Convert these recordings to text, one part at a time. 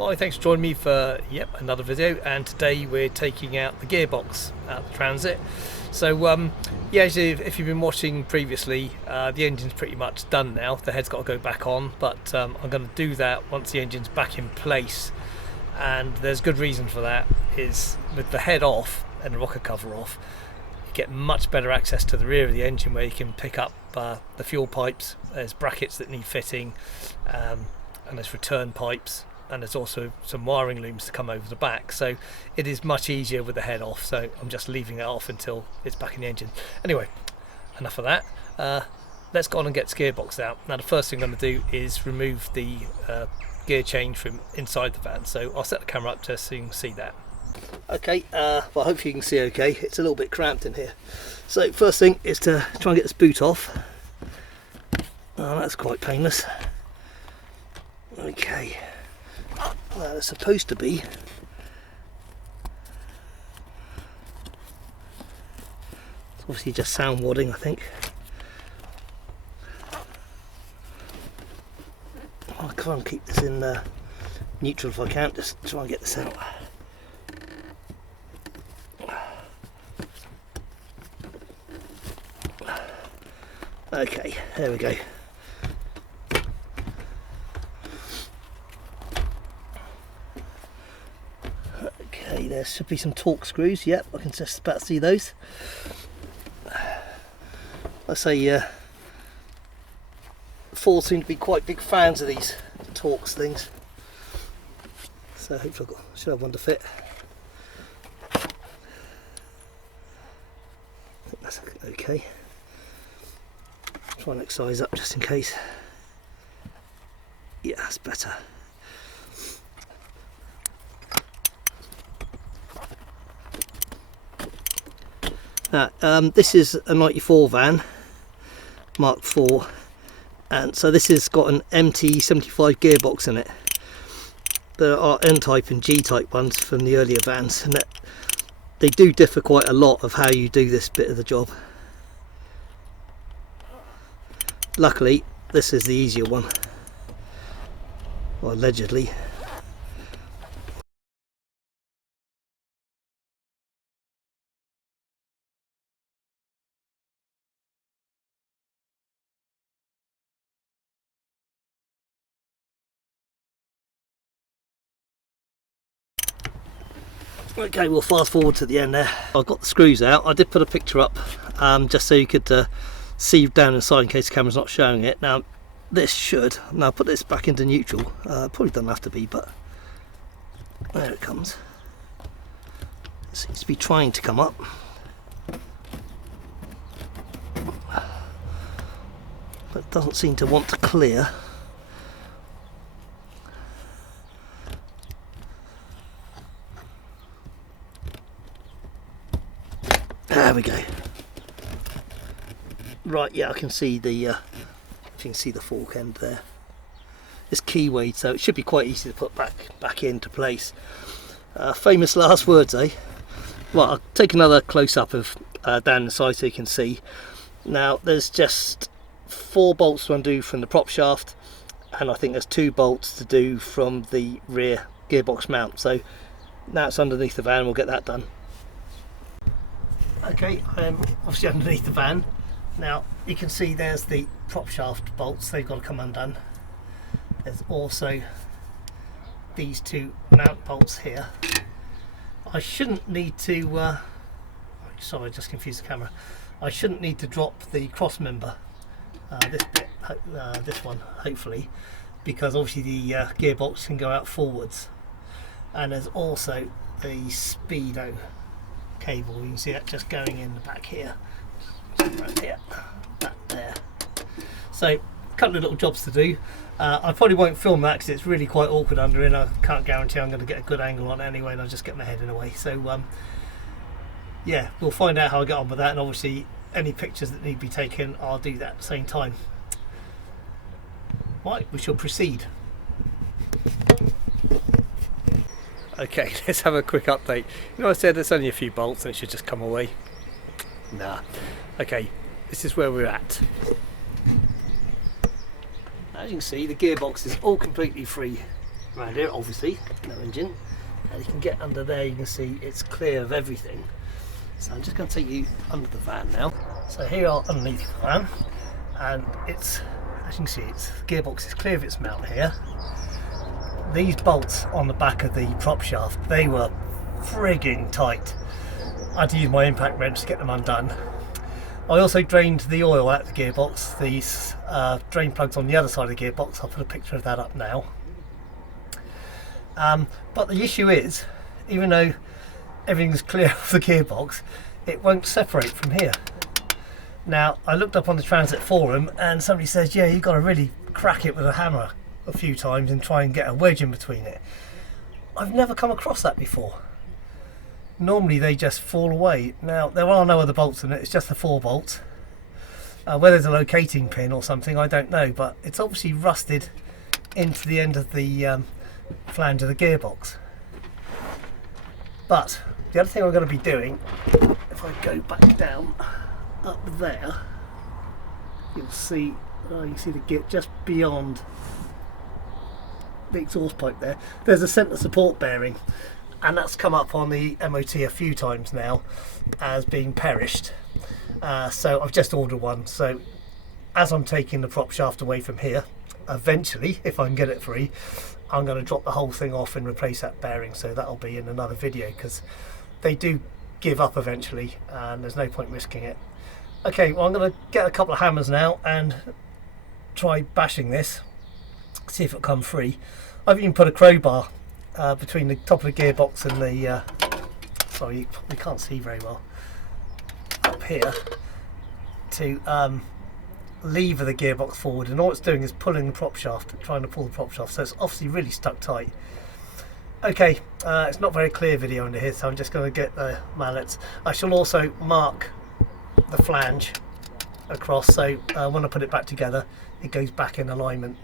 Hi, thanks for joining me for another video, and today we're taking out the gearbox out of the Transit. So actually, if you've been watching previously, the engine's pretty much done now. The head's got to go back on, but I'm going to do that once the engine's back in place, and there's good reason for that. Is with the head off and the rocker cover off, you get much better access to the rear of the engine, where you can pick up the fuel pipes. There's brackets that need fitting, and there's return pipes, and there's also some wiring looms to come over the back, so it is much easier with the head off. So I'm just leaving it off until it's back in the engine. Anyway, enough of that. Let's go on and get this gearbox out. Now the first thing I'm going to do is remove the gear change from inside the van, so I'll set the camera up just so you can see that. Okay, well, hopefully you can see okay. It's a little bit cramped in here. So first thing is to try and get this boot off. Oh, that's quite painless. Okay. Well, it's supposed to be. It's obviously just sound wadding, I think. I'll try and keep this in neutral if I can, just try and get this out. Okay, there we go. Okay, there should be some torque screws. Yep, I can just about see those. I say Ford seem to be quite big fans of these Torx things, so hopefully I should have one to fit. I think that's okay. Try and excise up just in case. Yeah, that's better. Now, this is a 94 van, Mark IV, and so this has got an MT75 gearbox in it. There are N-type and G-type ones from the earlier vans, and they do differ quite a lot of how you do this bit of the job. Luckily, this is the easier one, or allegedly. Okay, we'll fast forward to the end there. I've got the screws out. I did put a picture up just so you could see down inside in case the camera's not showing it. Now this should, now put this back into neutral, probably doesn't have to be, but there it comes. It seems to be trying to come up. But it doesn't seem to want to clear. There we go. Right, yeah, I can see the you can see the fork end there. It's keywayed, so it should be quite easy to put back into place. Famous last words, eh? Well, I'll take another close up of down the side so you can see. Now there's just 4 bolts to undo from the prop shaft, and I think there's 2 bolts to do from the rear gearbox mount. So now it's underneath the van, we'll get that done. Okay, I am obviously underneath the van. Now you can see there's the prop shaft bolts, they've got to come undone. There's also these 2 mount bolts here. I shouldn't need to, sorry, I just confused the camera. I shouldn't need to drop the cross member, this bit, this one, hopefully, because obviously the gearbox can go out forwards. And there's also the speedo cable, you can see that just going in the back here, right here, that there. So a couple of little jobs to do. I probably won't film that because it's really quite awkward under it. I can't guarantee I'm going to get a good angle on it anyway, and I'll just get my head in the way. So yeah, we'll find out how I get on with that, and obviously any pictures that need to be taken, I'll do that at the same time. Right, we shall proceed. Okay, let's have a quick update. You know, I said there's only a few bolts and it should just come away. Nah. Okay, this is where we're at. As you can see, the gearbox is all completely free around here, obviously, no engine. And you can get under there, you can see it's clear of everything. So I'm just going to take you under the van now. So here are underneath the van, and it's, as you can see, it's the gearbox is clear of its mount here. These bolts on the back of the prop shaft, they were frigging tight. I had to use my impact wrench to get them undone. I also drained the oil out of the gearbox. These drain plugs on the other side of the gearbox, I'll put a picture of that up now. But the issue is, even though everything's clear of the gearbox, it won't separate from here. Now, I looked up on the Transit forum and somebody says, yeah, you've got to really crack it with a hammer a few times and try and get a wedge in between it. I've never come across that before. Normally they just fall away. Now, there are no other bolts in it, it's just the 4 bolts. Whether there's a locating pin or something, I don't know, but it's obviously rusted into the end of the flange of the gearbox. But the other thing I'm going to be doing, if I go back down up there, you'll see, you can see the gear just beyond the exhaust pipe there. There's a centre support bearing, and that's come up on the MOT a few times now as being perished. So I've just ordered one. So as I'm taking the prop shaft away from here, eventually, if I can get it free, I'm going to drop the whole thing off and replace that bearing. So that'll be in another video, because they do give up eventually and there's no point risking it. Okay, well, I'm going to get a couple of hammers now and try bashing this, see if it'll come free. I've even put a crowbar between the top of the gearbox and the sorry, you probably can't see very well up here, to lever the gearbox forward, and all it's doing is pulling the prop shaft, trying to pull the prop shaft, so it's obviously really stuck tight. Okay, it's not very clear video under here, so I'm just going to get the mallets. I shall also mark the flange across, so when I put it back together it goes back in alignment.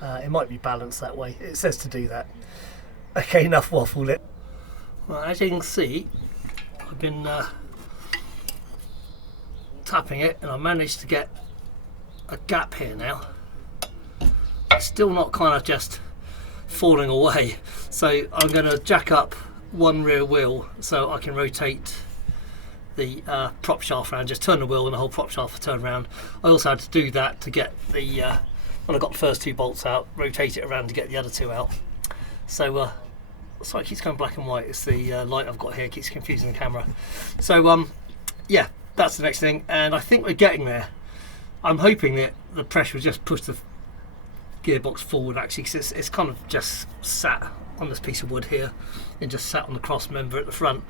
It might be balanced that way, it says to do that. Okay, enough waffle it. Well, as you can see, I've been tapping it and I managed to get a gap here now. It's still not kind of just falling away, so I'm going to jack up one rear wheel so I can rotate the prop shaft around, just turn the wheel and the whole prop shaft will turn around. I also had to do that to get the when I got the first 2 bolts out, rotate it around to get the other 2 out. So sorry, it keeps going black and white, it's the light I've got here, keeps confusing the camera. So yeah, that's the next thing, and I think we're getting there. I'm hoping that the pressure will just push the gearbox forward, actually, because it's kind of just sat on this piece of wood here and just sat on the cross member at the front,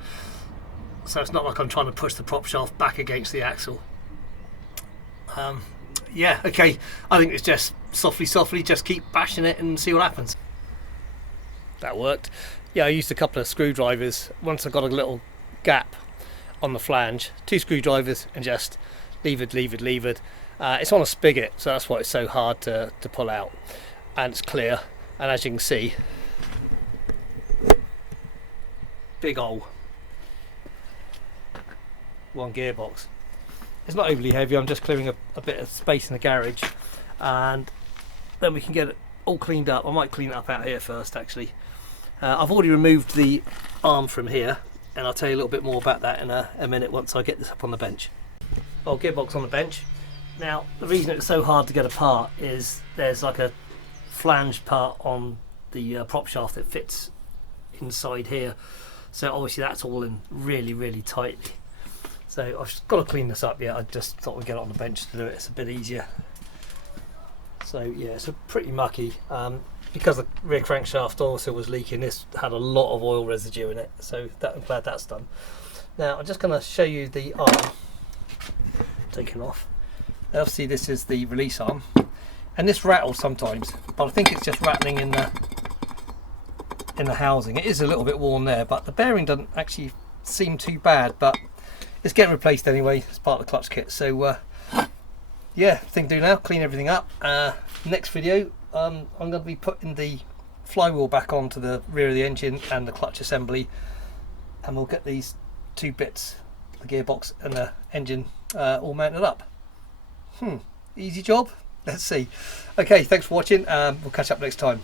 so it's not like I'm trying to push the prop shaft back against the axle. Yeah, okay, I think it's just softly just keep bashing it and see what happens. That worked. Yeah, I used a couple of screwdrivers once I got a little gap on the flange, 2 screwdrivers, and just levered. It's on a spigot, so that's why it's so hard to pull out, and it's clear, and as you can see, big hole, 1 gearbox. It's not overly heavy, I'm just clearing a bit of space in the garage, and then we can get it all cleaned up. I might clean it up out here first, actually. I've already removed the arm from here, and I'll tell you a little bit more about that in a minute once I get this up on the bench. Well, gearbox on the bench. Now, the reason it's so hard to get apart is there's like a flange part on the prop shaft that fits inside here, so obviously that's all in really tightly. So I've got to clean this up. Yeah, I just thought we'd get it on the bench to do it, it's a bit easier. So yeah, it's a pretty mucky. Because the rear crankshaft also was leaking, this had a lot of oil residue in it, so I'm glad that's done. Now I'm just going to show you the arm taken off. Obviously this is the release arm, and this rattles sometimes, but I think it's just rattling in the housing. It is a little bit worn there, but the bearing doesn't actually seem too bad, but it's getting replaced anyway. It's part of the clutch kit. So yeah, thing to do now, clean everything up. Next video, I'm going to be putting the flywheel back onto the rear of the engine and the clutch assembly, and we'll get these 2 bits, the gearbox and the engine, all mounted up. Easy job. Let's see. Okay, thanks for watching. We'll catch up next time.